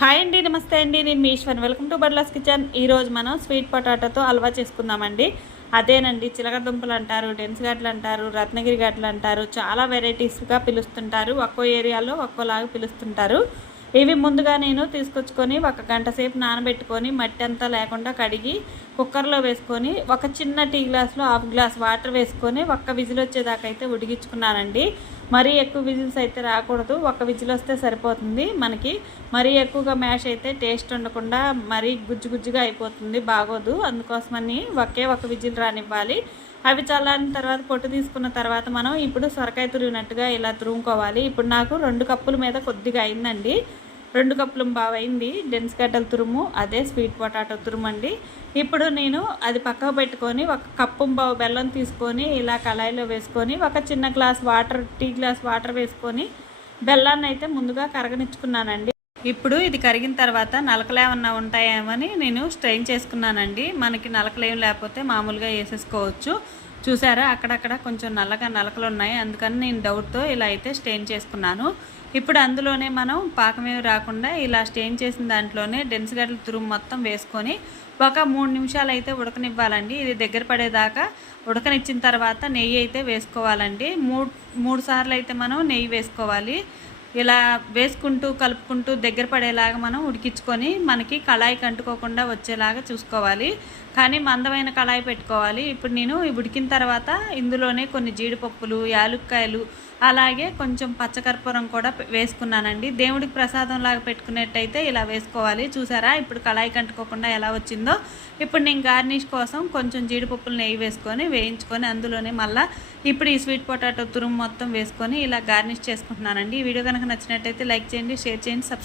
Hi అండి నమస్తే అండి. నేను మీ Eshwar. Welcome to Badlas kitchen. ఈరోజు మనం స్వీట్ పొటాటోతో హల్వా చేసుకుందామండి. అదేనండి చిలక దుంపలు అంటారు డెన్స్ గడ్డలు అంటారు రత్నగిరి గడ్డలు అంటారు. చాలా వెరైటీస్గా పిలుస్తుంటారు. ఒక్కో ఏరియాలో ఒక్కోలాగా పిలుస్తుంటారు. ఇవి ముందుగా నేను తీసుకొచ్చుకొని ఒక గంట సేపు నానబెట్టుకొని మట్టి అంతా లేకుండా కడిగి కుక్కర్లో వేసుకొని ఒక చిన్న టీ గ్లాస్లో హాఫ్ గ్లాస్ వాటర్ వేసుకొని ఒక్క విజిల్ వచ్చేదాకైతే ఉడిగించుకున్నానండి మరీ ఎక్కువ విజిల్స్ అయితే రాకూడదు. ఒక విజిల్ వస్తే సరిపోతుంది మనకి. మరీ ఎక్కువగా మ్యాష్ అయితే టేస్ట్ ఉండకుండా మరీ గుజ్జు గుజ్జుగా అయిపోతుంది బాగోదు. అందుకోసమని ఒకే ఒక విజిల్ రానివ్వాలి. అవి చల్లారిన తర్వాత పొట్టు తీసుకున్న తర్వాత మనం ఇప్పుడు సొరకాయ తురిగినట్టుగా ఇలా తురుముకోవాలి. ఇప్పుడు నాకు రెండు కప్పుల మీద కొద్దిగా అయిందండి. రెండు కప్పులు బాగా అయింది డెన్స్ గడ్డల తురుము అదే స్వీట్ పొటాటో తురుము అండి ఇప్పుడు నేను అది పక్కకు పెట్టుకొని ఒక కప్పు బావు బెల్లం తీసుకొని ఇలా కళాయిలో వేసుకొని ఒక చిన్న glass water tea glass water వేసుకొని బెల్లాన్ని అయితే ముందుగా కరగనిచ్చుకున్నానండి. ఇప్పుడు ఇది కరిగిన తర్వాత నలకలు ఏమన్నా ఉంటాయేమని నేను స్ట్రెయిన్ చేసుకున్నానండి. మనకి నలకలేం లేకపోతే మామూలుగా వేసేసుకోవచ్చు. చూసారా? అక్కడక్కడ కొంచెం నల్లగా నలకలు ఉన్నాయి అందుకని నేను డౌట్తో ఇలా అయితే స్టెయిన్ చేసుకున్నాను. ఇప్పుడు అందులోనే మనం పాకమేమి రాకుండా ఇలా స్టెయిన్ చేసిన దాంట్లోనే డెన్స్ గడ్డల తురుము మొత్తం వేసుకొని ఒక మూడు నిమిషాలు అయితే ఉడకనివ్వాలండి. ఇది దగ్గర పడేదాకా ఉడకనిచ్చిన తర్వాత నెయ్యి అయితే వేసుకోవాలండి. మూడు మూడు సార్లు అయితే మనం నెయ్యి వేసుకోవాలి. ఇలా వేసుకుంటూ కలుపుకుంటూ దగ్గర పడేలాగా మనం ఉడికించుకొని మనకి కళాయి కంటుకోకుండా వచ్చేలాగా చూసుకోవాలి. కానీ మందమైన కళాయి పెట్టుకోవాలి. ఇప్పుడు నేను ఉడికిన తర్వాత ఇందులోనే కొన్ని జీడిపప్పులు యాలుక్కాయలు అలాగే కొంచెం పచ్చకర్పూరం కూడా వేసుకున్నానండి. దేవుడికి ప్రసాదం లాగా పెట్టుకునేట్టయితే ఇలా వేసుకోవాలి. చూసారా? ఇప్పుడు కళాయి కంటుకోకుండా ఎలా వచ్చిందో. ఇప్పుడు నేను గార్నిష్ కోసం కొంచెం జీడిపప్పులు నెయ్యి వేసుకొని వేయించుకొని అందులోనే మళ్ళీ ఇప్పుడు ఈ స్వీట్ పొటాటో తురుము మొత్తం వేసుకొని ఇలా గార్నిష్ చేసుకుంటున్నానండి. ఈ వీడియో కనుక నచ్చినట్టయితే లైక్ చేయండి షేర్ చేయండి సబ్స్క్రైబ్